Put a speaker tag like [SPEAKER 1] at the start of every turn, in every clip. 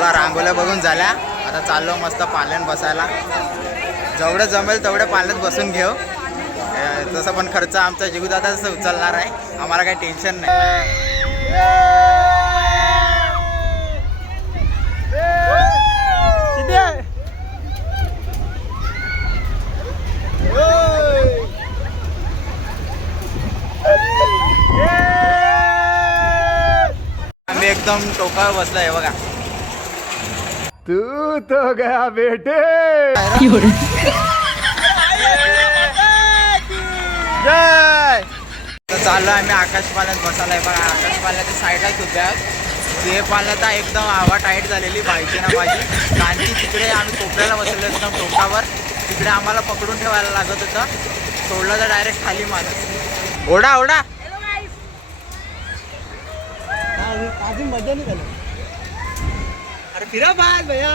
[SPEAKER 1] मला रांगोल्या बघून झाल्या. आता चाललो मस्त पाल्यात बसायला. जेवढं जमेल तेवढं पाल्यात बसून घेऊ. तसं पण खर्च आमचा जीवदादा तसं उचलणार आहे. आम्हाला काही टेन्शन नाही. आम्ही एकदम टोकावर आहे बघा.
[SPEAKER 2] तू तो गया बेटे।
[SPEAKER 1] जय। तर चाललो आम्ही आकाश पाल्यात बसायला. आहे बघा आकाश पाल्याच्या साईडलाच उभ्या. ते पाल्यात एकदम हवा टाईट झालेली पाहिजे ना माझी. कारण की तिकडे आम्ही कोपऱ्याला बसलेलो एकदम टोकावर. तिकडे आम्हाला पकडून ठेवायला लागत होतं. सोडलं तर डायरेक्ट खाली माणूस. ओढा ओढा.
[SPEAKER 3] अजून मजा नाही झालं. अरे फिरा बाल भैया।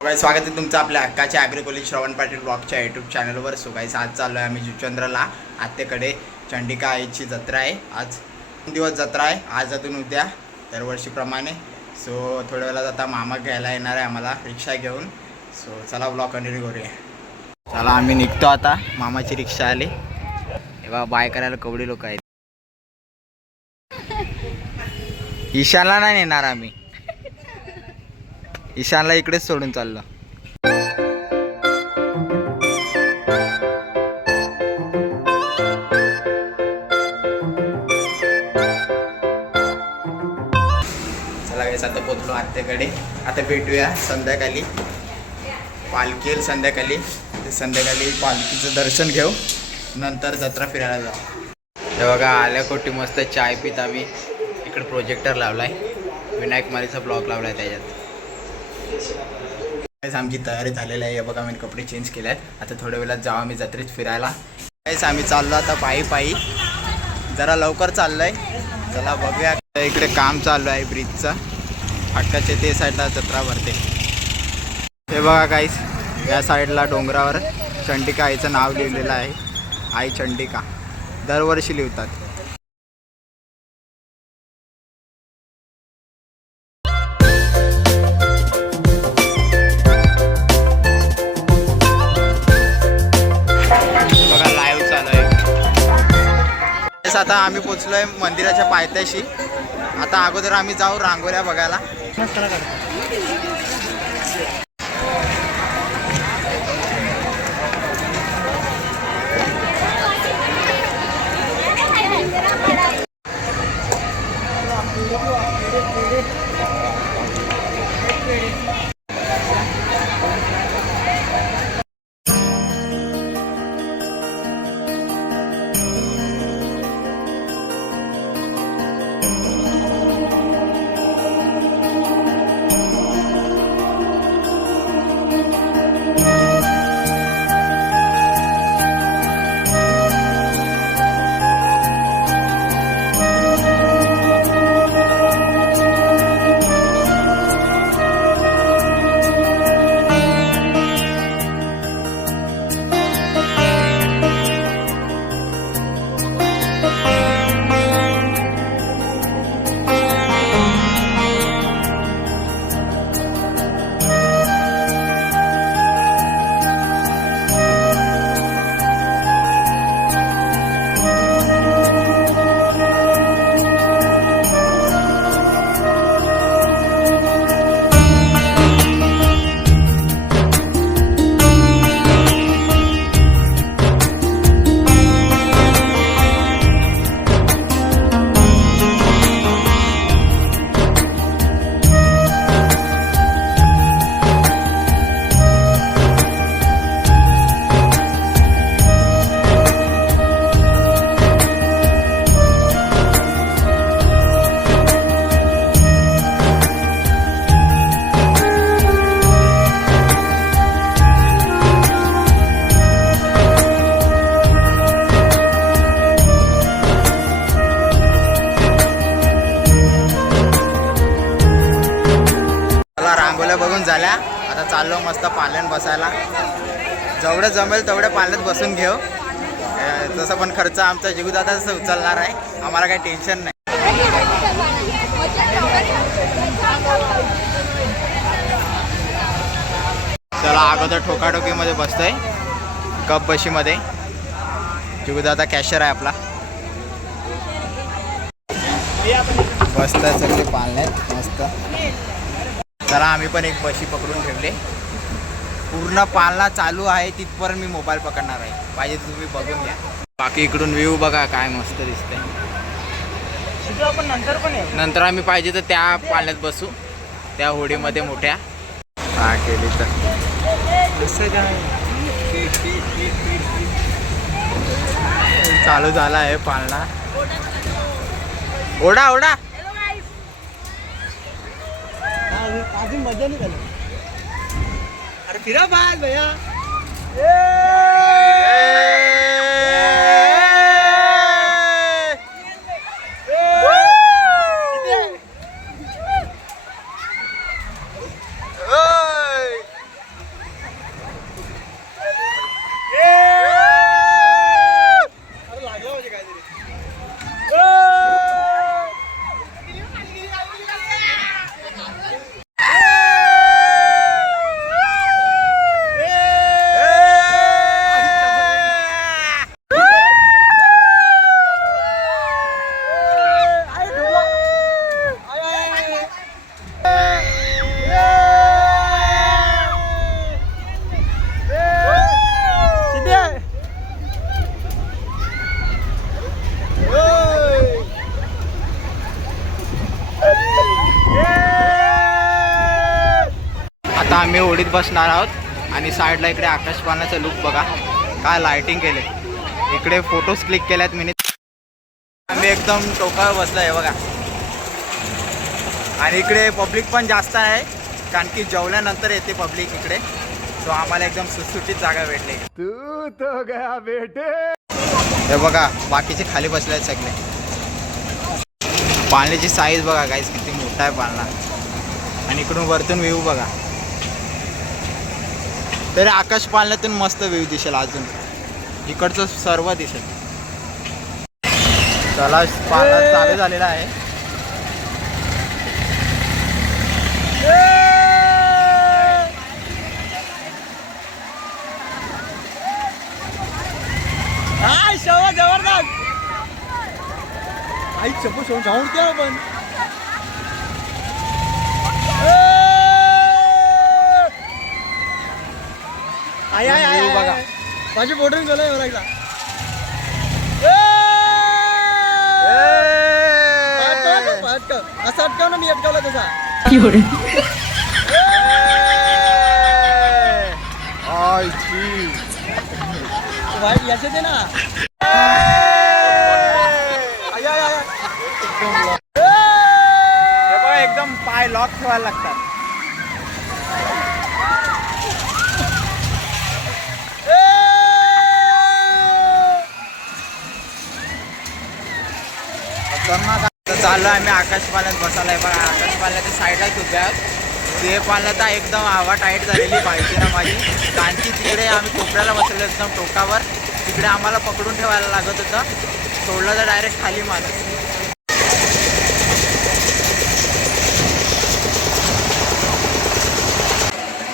[SPEAKER 1] गाईस, स्वागत आहे तुमचं आपल्या हक्काच्या ॲग्री कॉलेज श्रवण पाटील ब्लॉगच्या यूट्यूब चॅनलवर सो गाईस आज चाललो आहे आम्ही जुचंद्रला आत्याकडे चंडिका आईची जत्रा आहे. आज दोन दिवस जत्रा आहे. आज अजून उद्या दरवर्षीप्रमाणे सो थोड्या वेळात आता मामा घ्यायला येणार आहे आम्हाला रिक्षा घेऊन. सो चला ब्लॉग कंटिन्यू करूया. चला आम्ही निघतो आता. मामाची रिक्षा आली. तेव्हा बाय करायला कवडी लोक आहेत. ईशानला नाही नेणार आम्ही. ईशानला इकडेच सोडून चाललो. चला आता पोचलो आत्याकडे. आता भेटूया संध्याकाळी. पालखी येईल संध्याकाळी. ते संध्याकाळी पालखीचं दर्शन घेऊ. नंतर जत्रा फिरायला जाऊ. हे बघा आल्या कोटी मस्त चाय पित आम्ही. इकडे प्रोजेक्टर लावलाय. विनायक मारीचा ब्लॉग लावलाय त्याच्यात. आमची तयारी झालेली आहे. हे बघा मी कपडे चेंज केले आहेत आता थोड्या वेळात जाऊ आम्ही जत्रेत फिरायला. काहीच आम्ही चाललो आता पायी पायी. जरा लवकर चाललोय. चला बघूया. इकडे काम चालू आहे ब्रिजचं. हक्काचे ते साईडला जत्रा भरते हे बघा काहीच या साईडला डोंगरावर चंडिका आईचं नाव लिहिलेलं आहे. आई चंडिका. दरवर्षी लिहितात. बघा लाईव्ह आहे. आता आम्ही पोचलोय मंदिराच्या पायथ्याशी. आता अगोदर आम्ही जाऊ रांगोऱ्या बघायला. आता घेऊ मस्त पाल्यान बसायला. जेवढं जमेल तेवढ्या पाल्यात बसून घेऊ. तसं पण खर्च आमचा जिगुदादा तसं उचलणार आहे. आम्हाला काही टेन्शन नाही. चला अगोदर ठोकाठोकीमध्ये बसतोय. कप बशीमध्ये. जिगुदादा कॅशर आहे आपला. बसतोय सगळे पाळण्यात मस्त. चला आम्ही पण एक बशी पकडून ठेवली. पूर्ण पालना चालू आहे तिथपर्यंत मी मोबाईल पकडणार आहे. पाहिजे तर तुम्ही बघून घ्या. बाकी इकडून व्ह्यू बघा काय मस्त दिसतंय.
[SPEAKER 3] नंतर पण
[SPEAKER 1] नंतर आम्ही पाहिजे तर त्या पाण्यात बसू. त्या होडीमध्ये मोठ्या. हा केली तर. चालू झाला आहे पाळणा ओढा ओढा.
[SPEAKER 3] अजून मजा नाही झाली. अरे फिरा बाज भैया।
[SPEAKER 1] आम्ही ओढीत बसणार आहोत आणि साईडला इकडे आकाश पाण्याचं लुक बघा. काय लाइटिंग केले इकडे फोटोज क्लिक केल्यात मी. आम्ही एकदम टोकावर बसलो आहे बघा. आणि इकडे पब्लिक पण जास्त आहे कारण की जेवल्यानंतर येते पब्लिक इकडे. सो आम्हाला एकदम सुटसुटीत जागा भेटली.
[SPEAKER 2] तू तो गया बेटे
[SPEAKER 1] हे बघा बाकीचे खाली बसले आहेत सगळे. पाण्याची साईज बघा काहीच किती मोठा आहे पाळणा. आणि इकडून वरतून व्ह्यू बघा. तरी आकाश पाळण्यातून मस्त व्ह्यू दिसेल अजून. इकडचं सर्व दिसेल. चला पाळणा चालू झालेला आहे.
[SPEAKER 3] जबरदस्त. आई चप्पू सोडून जाऊन क्या आपण. आय आय
[SPEAKER 1] बघा.
[SPEAKER 3] माझी गेलोय मला एकदा. असं अटकाव ना मी अटकावला तसा वाईट याचे ते ना? आय, आय, आय.
[SPEAKER 1] बघा एकदम पाय लॉक ठेवायला लागतात. चाललो आम्ही आकाशपाल्यात बसायला आहे. पण आकाशपाल्याच्या साईडलाच उभ्या ते पाहिलं तर एकदम हवा टाईट झालेली पाहिजे ना माझी. कारण की तिकडे आम्ही कोपऱ्याला बसलेलो एकदम टोकावर. तिकडे आम्हाला पकडून ठेवायला लागत होतं. सोडलं तर डायरेक्ट खाली माणूस.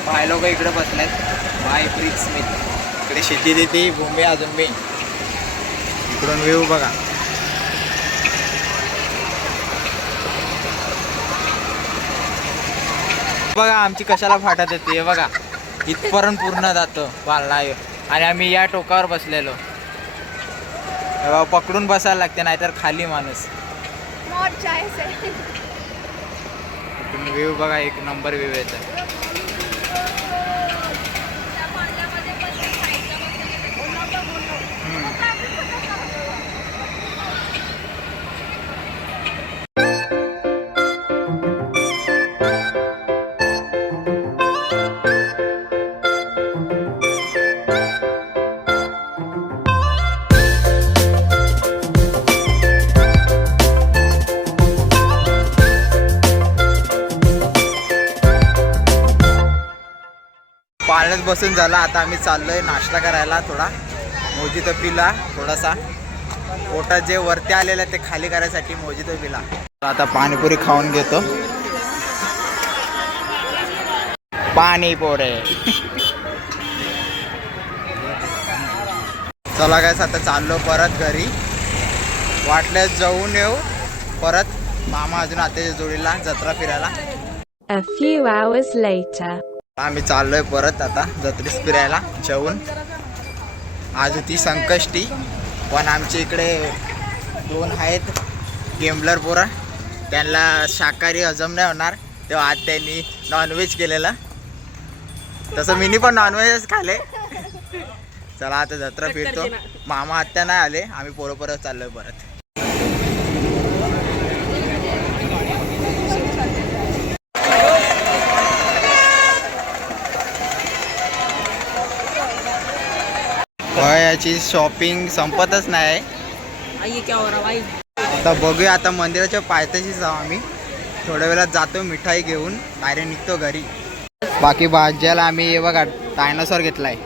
[SPEAKER 1] भाई लोक इकडे बसलेत. भाई प्रीत स्मिथ इकडे शेती देते भूमी अजून मी. इकडून व्ह्यू बघा. बघा आमची कशाला फाटत येते हे बघा. इथपर्यंत पूर्ण जातं पालना आणि आम्ही या टोकावर बसलेलो. पकडून बसायला लागते नाहीतर खाली माणूस. व्ह्यू बघा एक नंबर व्ह्यू येतं पाण्यात बसून झाला. आता आम्ही चाललोय नाश्ता करायला थोडा. मोजितो पिला थोडासा. पोटात जे वरती आलेलं आहे ते खाली करायसाठी मोजितो पिला. आता पाणीपुरी खाऊन घेतो. पाणीपुरे. चला काय आता चाललो परत घरी. वाटल्यास जाऊन येऊ. परत मामा अजून आत्याच्या जोडीला जत्रा फिरायला.
[SPEAKER 4] A few hours later.
[SPEAKER 1] आम्ही चाललोय परत आता जत्रेस फिरायला जेवून. आज होती संकष्टी पण आमच्या इकडे दोन आहेत गेमलर पोरं. त्यांना शाकाहारी हजम नाही होणार तेव्हा आज त्यांनी नॉनव्हेज केलेलं. तसं मिनी पण नॉनव्हेजच खाले चला आता जत्रा फिरतो. मामा आत्या नाही आले आम्ही पोरं चाललोय परत. याची शॉपिंग संपतच नाही.
[SPEAKER 3] हो
[SPEAKER 1] आता बघूया आता मंदिराच्या पायथ्याशीच जाऊ आम्ही. थोड्या वेळात जातो मिठाई घेऊन बाहेर निघतो घरी. बाकी भाज्याला आम्ही हे बघा डायनासॉर घेतलाय.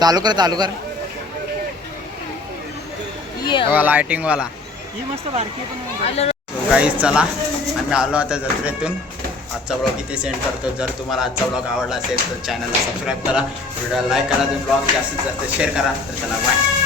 [SPEAKER 1] चालू कर चालू कर.
[SPEAKER 3] ये.
[SPEAKER 1] बघा लाइटिंग वाला.
[SPEAKER 3] मस्त बारकी आहे पण
[SPEAKER 1] काहीच चला. आम्ही आलो आता जत्रेतून. आजचा ब्लॉग इथे सेंड करतो. जर तुम्हाला आजचा ब्लॉग आवडला असेल तर चॅनलला सबस्क्राईब करा. व्हिडिओला लाईक करा. ब्लॉग जास्तीत जास्त शेअर करा तर चला बाय